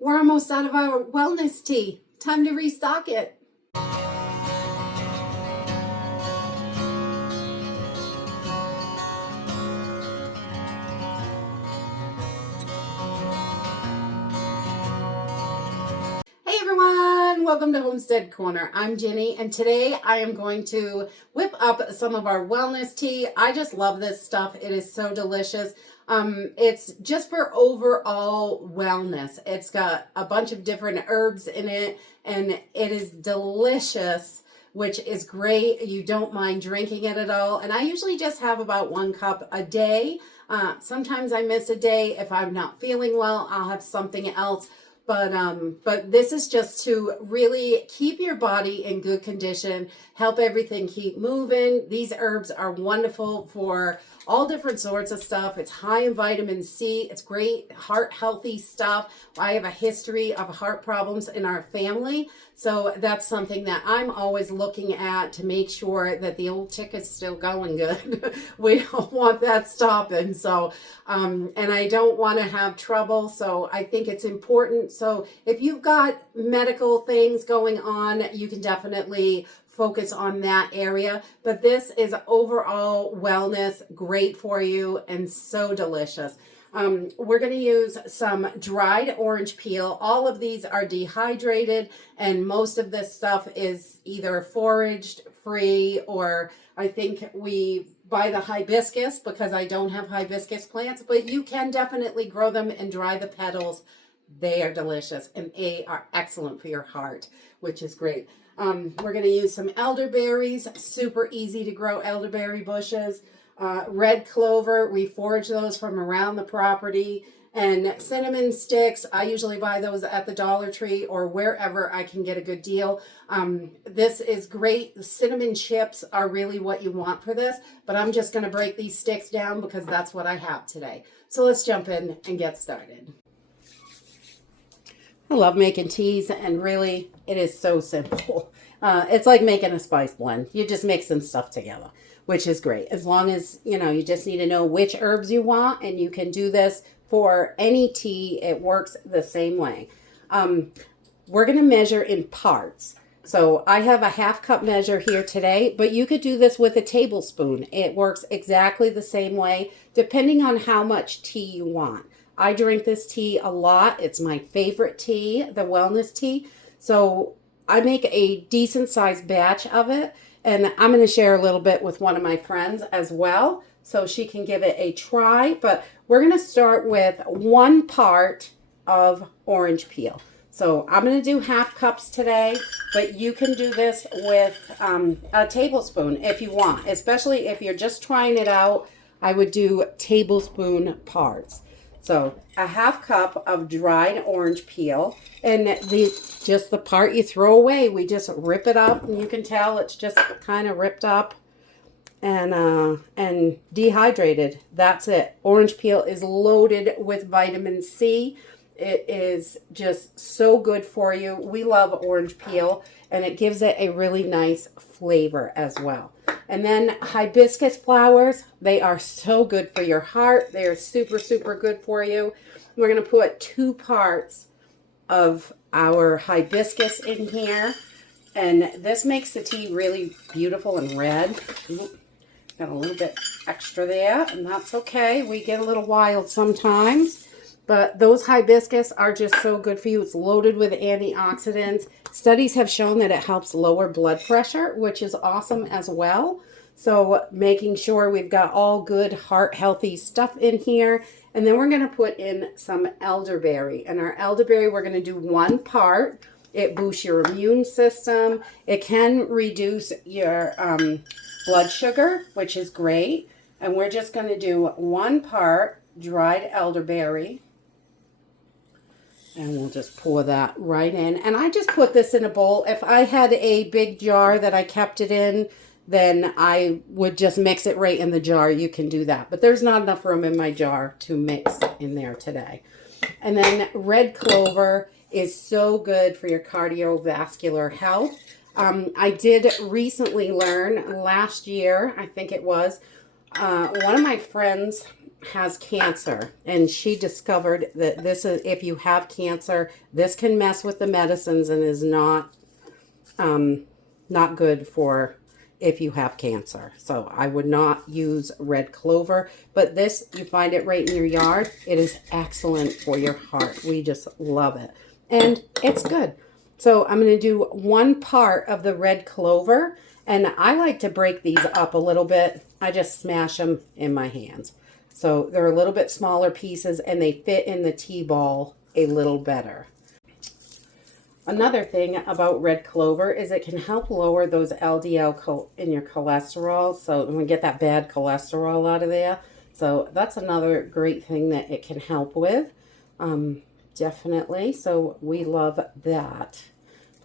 We're almost out of our wellness tea. Time to restock it. Hey everyone, welcome to Homestead Corner. I'm Jenny, and today I am going to whip up some of our wellness tea. I just love this stuff. It is so delicious. It's just for overall wellness. It's got a bunch of different herbs in it, and it is delicious, which is great. You don't mind drinking it at all. And I usually just have about 1 cup a day. Sometimes I miss a day. If I'm not feeling well, I'll have something else. But this is just to really keep your body in good condition, help everything keep moving. These herbs are wonderful for all different sorts of stuff. It's high in vitamin C. It's great heart healthy stuff. I have a history of heart problems in our family. So that's something that I'm always looking at to make sure that the old tick is still going good. We don't want that stopping. So, and I don't want to have trouble. So I think it's important. So if you've got medical things going on, you can definitely focus on that area. But this is overall wellness, great for you and so delicious. We're going to use some dried orange peel. All of these are dehydrated, and most of this stuff is either foraged free, or I think we buy the hibiscus because I don't have hibiscus plants, but you can definitely grow them and dry the petals. They are delicious and they are excellent for your heart, which is great. We're going to use some elderberries, super easy to grow elderberry bushes. Red clover, we forage those from around the property. And cinnamon sticks, I usually buy those at the Dollar Tree or wherever I can get a good deal. This is great. The cinnamon chips are really what you want for this, but I'm just going to break these sticks down because that's what I have today. So let's jump in and get started. I love making teas, and really, it is so simple. It's like making a spice blend. You just mix some stuff together, which is great. As long as, you just need to know which herbs you want, and you can do this for any tea. It works the same way. We're going to measure in parts. So I have a 1/2 cup measure here today, but you could do this with a tablespoon. It works exactly the same way, depending on how much tea you want. I drink this tea a lot. It's my favorite tea, the wellness tea. So I make a decent sized batch of it, and I'm going to share a little bit with one of my friends as well, so she can give it a try. But we're going to start with 1 part of orange peel. So I'm going to do 1/2 cups today, but you can do this with a tablespoon if you want, especially if you're just trying it out. I would do tablespoon parts. So a 1/2 cup of dried orange peel, and just the part you throw away, we just rip it up, and you can tell it's just kind of ripped up and dehydrated. That's it. Orange peel is loaded with vitamin C. It is just so good for you. We love orange peel, and it gives it a really nice flavor as well. And then hibiscus flowers, they are so good for your heart. They are super, super good for you. We're going to put 2 parts of our hibiscus in here. And this makes the tea really beautiful and red. Ooh, got a little bit extra there, and that's okay. We get a little wild sometimes. But those hibiscus are just so good for you. It's loaded with antioxidants. Studies have shown that it helps lower blood pressure, which is awesome as well. So making sure we've got all good heart healthy stuff in here. And then we're going to put in some elderberry. And our elderberry, we're going to do 1 part. It boosts your immune system. It can reduce your blood sugar, which is great. And we're just going to do 1 part dried elderberry. And we'll just pour that right in. And I just put this in a bowl. If I had a big jar that I kept it in, then I would just mix it right in the jar. You can do that. But there's not enough room in my jar to mix in there today. And then red clover is so good for your cardiovascular health. I did recently learn last year, I think it was, one of my friends has cancer, and she discovered that this is, if you have cancer, this can mess with the medicines and is not good for if you have cancer. So I would not use red clover, but this, you find it right in your yard. It is excellent for your heart. We just love it, and it's good. So I'm going to do 1 part of the red clover, and I like to break these up a little bit. I just smash them in my hands. So they're a little bit smaller pieces, and they fit in the tea ball a little better. Another thing about red clover is it can help lower those LDL in your cholesterol. So we get that bad cholesterol out of there. So that's another great thing that it can help with. Definitely. So we love that.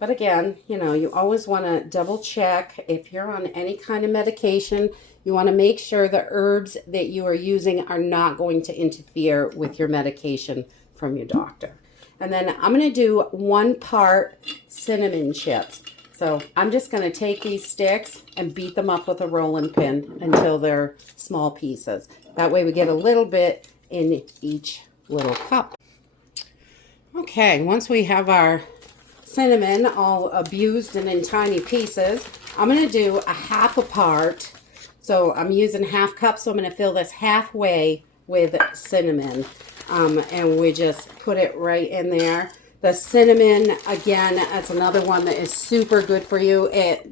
But again, you know, you always want to double check if you're on any kind of medication. You want to make sure the herbs that you are using are not going to interfere with your medication from your doctor. And then I'm going to do 1 part cinnamon chips. So I'm just going to take these sticks and beat them up with a rolling pin until they're small pieces. That way we get a little bit in each little cup. Okay, once we have our cinnamon all abused and in tiny pieces, I'm going to do a 1/2 part. So I'm using 1/2 cup, so I'm going to fill this halfway with cinnamon. And we just put it right in there. The cinnamon, again, that's another one that is super good for you.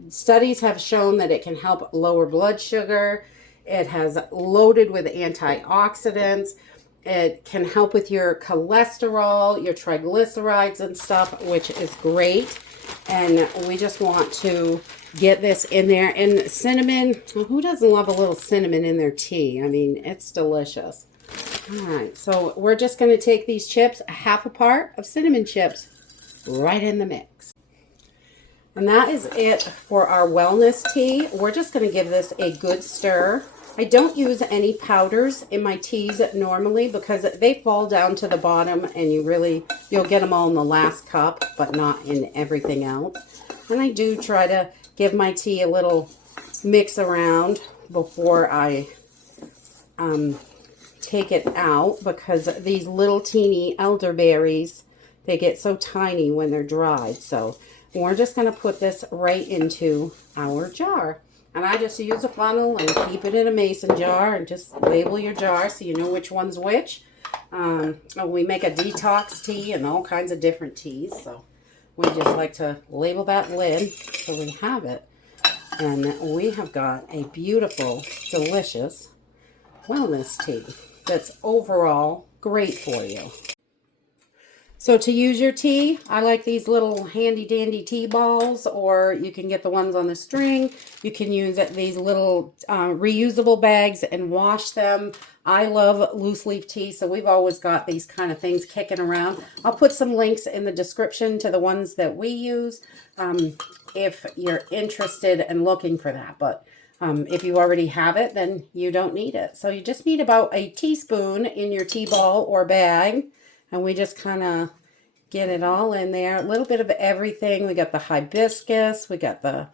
Studies have shown that it can help lower blood sugar. It has loaded with antioxidants. It can help with your cholesterol, your triglycerides and stuff, which is great. And we just want to get this in there. And cinnamon, who doesn't love a little cinnamon in their tea? I mean, it's delicious. All right, so we're just going to take these chips, a 1/2 part of cinnamon chips, right in the mix. And that is it for our wellness tea. We're just going to give this a good stir. I don't use any powders in my teas normally because they fall down to the bottom, and you'll get them all in the last cup, but not in everything else. And I do try to give my tea a little mix around before I take it out, because these little teeny elderberries, they get so tiny when they're dried. So we're just going to put this right into our jar. And I just use a funnel and keep it in a mason jar, and just label your jar so you know which one's which. We make a detox tea and all kinds of different teas. So we just like to label that lid so we have it. And we have got a beautiful, delicious wellness tea that's overall great for you. So to use your tea, I like these little handy dandy tea balls, or you can get the ones on the string. You can use these little reusable bags and wash them. I love loose leaf tea, so we've always got these kind of things kicking around. I'll put some links in the description to the ones that we use if you're interested and looking for that. But if you already have it, then you don't need it. So you just need about a teaspoon in your tea ball or bag. And we just kind of get it all in there. A little bit of everything. We got the hibiscus. We got the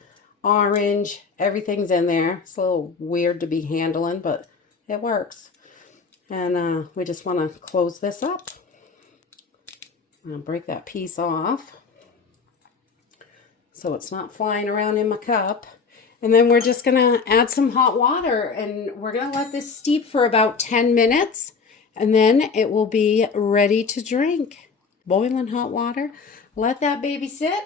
orange. Everything's in there. It's a little weird to be handling, but it works. And we just want to close this up. I'm going to break that piece off so it's not flying around in my cup. And then we're just going to add some hot water, and we're going to let this steep for about 10 minutes. And then it will be ready to drink. Boiling hot water. Let that baby sit.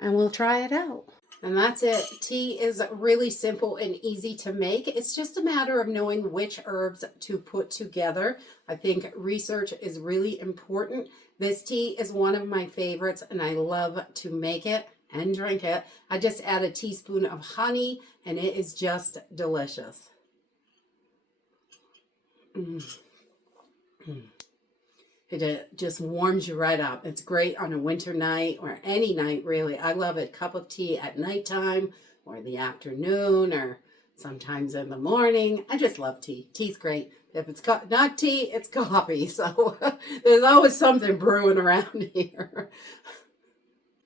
And we'll try it out. And that's it. Tea is really simple and easy to make. It's just a matter of knowing which herbs to put together. I think research is really important. This tea is one of my favorites, and I love to make it and drink it. I just add a teaspoon of honey, and it is just delicious. It just warms you right up. It's great on a winter night or any night, really. I love a cup of tea at nighttime or in the afternoon or sometimes in the morning. I just love tea. Tea's great. If it's not tea, it's coffee. So there's always something brewing around here.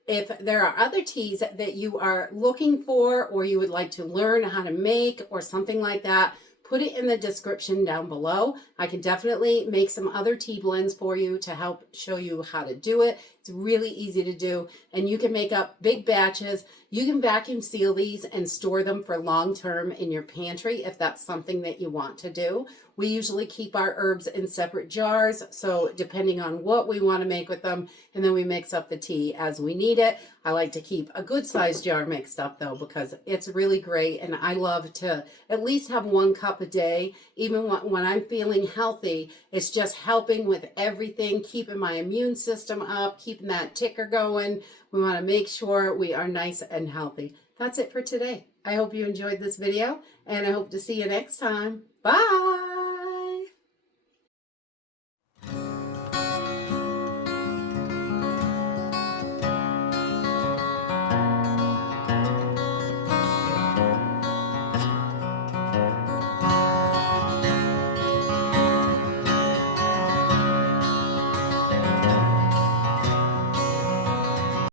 If there are other teas that you are looking for, or you would like to learn how to make or something like that, put it in the description down below. I can definitely make some other tea blends for you to help show you how to do it. It's really easy to do, and you can make up big batches. You can vacuum seal these and store them for long term in your pantry if that's something that you want to do. We usually keep our herbs in separate jars, so depending on what we want to make with them, and then we mix up the tea as we need it. I like to keep a good sized jar mixed up though, because it's really great, and I love to at least have 1 cup a day. Even when I'm feeling healthy, it's just helping with everything, keeping my immune system up, keeping that ticker going. We want to make sure we are nice and healthy. That's it for today. I hope you enjoyed this video, and I hope to see you next time. Bye!